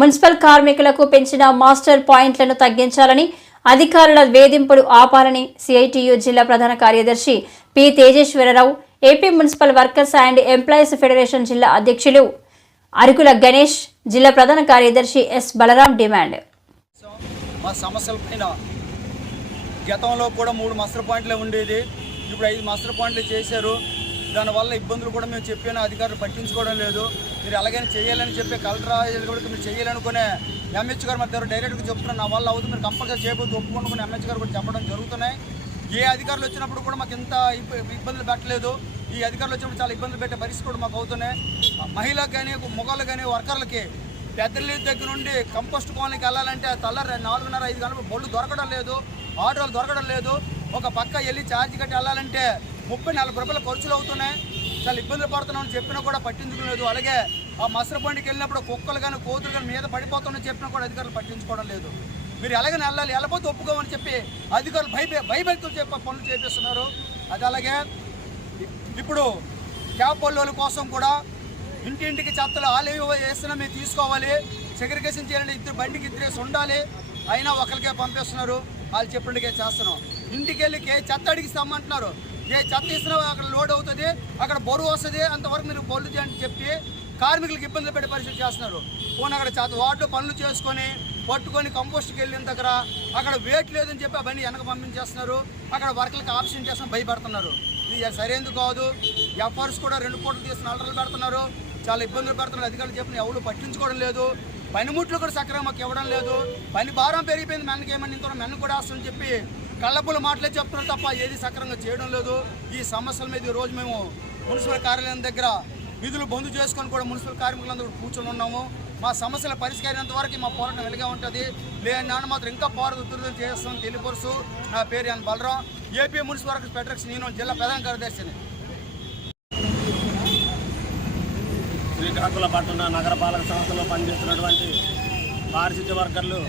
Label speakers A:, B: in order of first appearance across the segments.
A: Municipal కార్మికులకు పెంచిన master పాయింట్లను తగ్గించాలని అధికారుల వేధింపులు ఆపాలని సిఐటియు జిల్లా ప్రధాన కార్యదర్శి P Tejeswararao AP municipal workers and employees federation జిల్లా అధ్యక్షులు అరకుల గణేష్ జిల్లా ప్రధాన కార్యదర్శి ఎస్ బలరాం డిమాండ్.
B: మా గతంలో కూడా మూడు మాస్టర్ పాయింట్లే ఉండేది. ఇప్పుడు ఐదు మాస్టర్ పాయింట్లు చేశారు. దానివల్ల ఇబ్బందులు కూడా మేము చెప్పిన అధికారులు పట్టించుకోవడం లేదు. మీరు ఎలాగైనా చేయాలని చెప్పి కలెక్టర్ కూడా మీరు చేయాలనుకునే ఎంహెచ్ గారు మధ్య డైరెక్ట్గా చెప్తున్నారు. నా వల్ల అవుతుంది మీరు కంపల్సరీ చేయబోతు ఒప్పుకుంటుకుని ఎంహెచ్ గారు కూడా చెప్పడం జరుగుతున్నాయి. ఏ అధికారులు వచ్చినప్పుడు కూడా మాకు ఇంత ఇబ్బందులు పెట్టలేదు. ఈ అధికారులు వచ్చినప్పుడు చాలా ఇబ్బందులు పెట్టే పరిస్థితి కూడా మాకు అవుతున్నాయి. మహిళలకు కానీ మొగాళ్ళు కానీ వర్కర్లకి పెద్దల దగ్గర నుండి కంపోస్ట్ కాలనీకి వెళ్ళాలంటే తల్లారి నాలుగున్నర ఐదు గంటలు బళ్ళు దొరకడం లేదు. ఆటోలు దొరకడం లేదు. ఒక పక్క వెళ్ళి ఛార్జ్ కట్టి వెళ్ళాలంటే ముప్పై నలభై రూపాయల ఖర్చులు అవుతున్నాయి. చాలా ఇబ్బందులు పడుతున్నామని చెప్పినా కూడా పట్టించుకోలేదు అలాగే ఆ మసర బండికి వెళ్ళినప్పుడు కుక్కలు కానీ కోతులు కానీ మీద పడిపోతున్నాయని చెప్పినా కూడా అధికారులు పట్టించుకోవడం లేదు. మీరు ఎలాగైనా వెళ్ళాలి వెళ్ళపోతే ఒప్పుకోమని చెప్పి అధికారులు భయ భయభక్తులు చెప్పి పనులు చేపిస్తున్నారు. అది అలాగే ఇప్పుడు క్యాబ్ పల్లెల కోసం కూడా ఇంటింటికి చెత్తలు ఆలే వేస్తున్నా మేము తీసుకోవాలి. సెగ్రిగేషన్ చేయాలంటే ఇద్దరు బండికి ఇద్దరేసి ఉండాలి. అయినా ఒకరికే పంపిస్తున్నారు. వాళ్ళు చెప్పినట్టుగా చేస్తున్నాం. ఇంటికి వెళ్ళి చెత్త అడిగిస్తామంటున్నారు. ఏ చెత్త ఇస్తున్నా అక్కడ లోడ్ అవుతుంది అక్కడ బరువు వస్తుంది అంతవరకు మీరు బొల్లు చేయండి చెప్పి కార్మికులకు ఇబ్బందులు పెట్టే పరిస్థితి చేస్తున్నారు. పోనీ అక్కడ చేత వాటిలో పనులు చేసుకొని పట్టుకొని కంపోస్ట్కి వెళ్ళిన దగ్గర అక్కడ వెయిట్ లేదని చెప్పి అవన్నీ బండి వెనక పంపించేస్తున్నారు. అక్కడ వర్కర్లకు ఆప్షన్ చేస్తున్న భయపడుతున్నారు. ఇది సరైనది కాదు. ఎఫ్ఆర్స్ కూడా రెండు పూటలు తీసిన అలరలు పెడుతున్నారు. చాలా ఇబ్బందులు పెడుతున్నారు. అధికారులు చెప్పిన ఎవరు పట్టించుకోవడం లేదు. పనిముట్లు కూడా సక్రమం ఇవ్వడం లేదు. పని భారం పెరిగిపోయింది. మెన్నకేమని ఇంత మెన్ను కూడా వస్తుందని చెప్పి కళ్ళపుల మాటలే చెప్తున్నారు తప్ప ఏది సక్రమంగా చేయడం లేదు. ఈ సమస్యల మీద ఈ రోజు మేము మున్సిపల్ కార్యాలయం దగ్గర విధులు బంద్ చేసుకొని కూడా మున్సిపల్ కార్మికులందరూ కూర్చొని ఉన్నాము. మా సమస్యల పరిష్కరించేంత వరకు మా పోరాటం వెలిగే ఉంటుంది. లేని నాన్న మాత్రం ఇంకా పోరాటం ఉధృతం చేస్తామని తెలియపరుస్తూ నా పేరు N Balram. AP municipal workers federation union జిల్లా ప్రధాన కార్యదర్శిని
C: శ్రీకాకుళ పట్టణ నగరపాలక సంస్థలో పనిచేస్తున్నటువంటి పారిశుద్ధ్య వర్కర్లు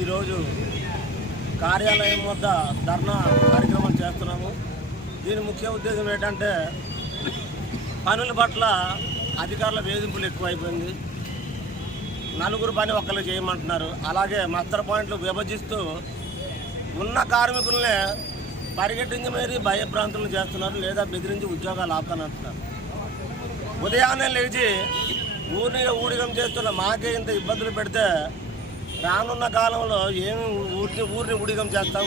C: ఈరోజు కార్యాలయం వద్ద ధర్నా కార్యక్రమం చేస్తున్నాము. దీని ముఖ్య ఉద్దేశం ఏంటంటే పనుల పట్ల అధికారుల వేధింపులు ఎక్కువైపోయింది. నలుగురు పని ఒక్కరు చేయమంటున్నారు. అలాగే మత్తర పాయింట్లు విభజిస్తూ ఉన్న కార్మికులనే పరిగెట్టించి భయ భయభ్రాంతులు చేస్తున్నారు లేదా బెదిరించి ఉద్యోగాలు ఆపుతానంటున్నారు. ఉదయాన్నే లేచి ఊరిని ఊడిగం చేస్తున్న మాకే ఇంత ఇబ్బందులు పెడితే రానున్న కాలంలో ఏమి ఊరిని ఊరిని ఉడిగం చేస్తాం?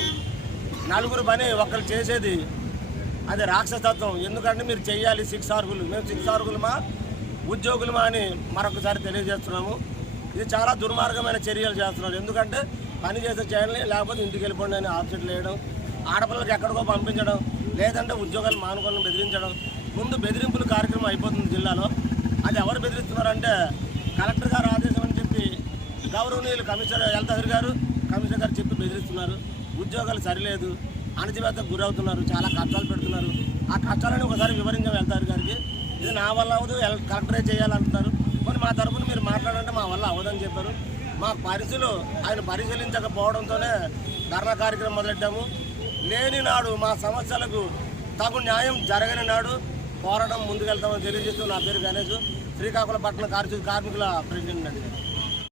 C: నలుగురు పని ఒకరు చేసేది అది రాక్షసత్వం. ఎందుకంటే మీరు చేయాలి సిక్స్ ఆర్గులు మేము సిక్స్ ఆర్గులమా ఉద్యోగులమా అని మరొకసారి తెలియజేస్తున్నాము. ఇది చాలా దుర్మార్గమైన చర్యలు చేస్తున్నారు. ఎందుకంటే పని చేసే చేయాలి లేకపోతే ఇంటికి వెళ్ళిపోండి అని ఆప్షన్ వేయడం ఆడపిల్లలకి ఎక్కడికో పంపించడం లేదంటే ఉద్యోగాలు మానుకొని బెదిరించడం. ముందు బెదిరింపుల కార్యక్రమం అయిపోతుంది జిల్లాలో. అది ఎవరు బెదిరిస్తున్నారంటే కలెక్టర్ గారు ఆదేశం గౌరవనీయులు కమిషనర్ హెల్త్ గారు కమిషనర్ గారు చెప్పి బెదిరిస్తున్నారు. ఉద్యోగాలు సరిలేదు. అణచివేతకు గురవుతున్నారు. చాలా కష్టాలు పెడుతున్నారు. ఆ కష్టాలను ఒకసారి వివరించాం వెళ్తారు గారికి. ఇది నా వల్ల అవ్వదు కలెక్టరే చేయాలంటున్నారు మరి మా తరఫున మీరు మాట్లాడంటే మా వల్ల అవ్వదని చెప్పారు. మా పరిస్థితులు ఆయన పరిశీలించకపోవడంతోనే ధర్నా కార్యక్రమం మొదలెట్టాము. లేని నాడు మా సమస్యలకు తగు న్యాయం జరగని నాడు పోరాటం ముందుకెళ్తామని తెలియజేస్తూ నా పేరు గణేష్. శ్రీకాకుళం పట్టణ కార్మికుల ప్రెసిడెంట్ అండి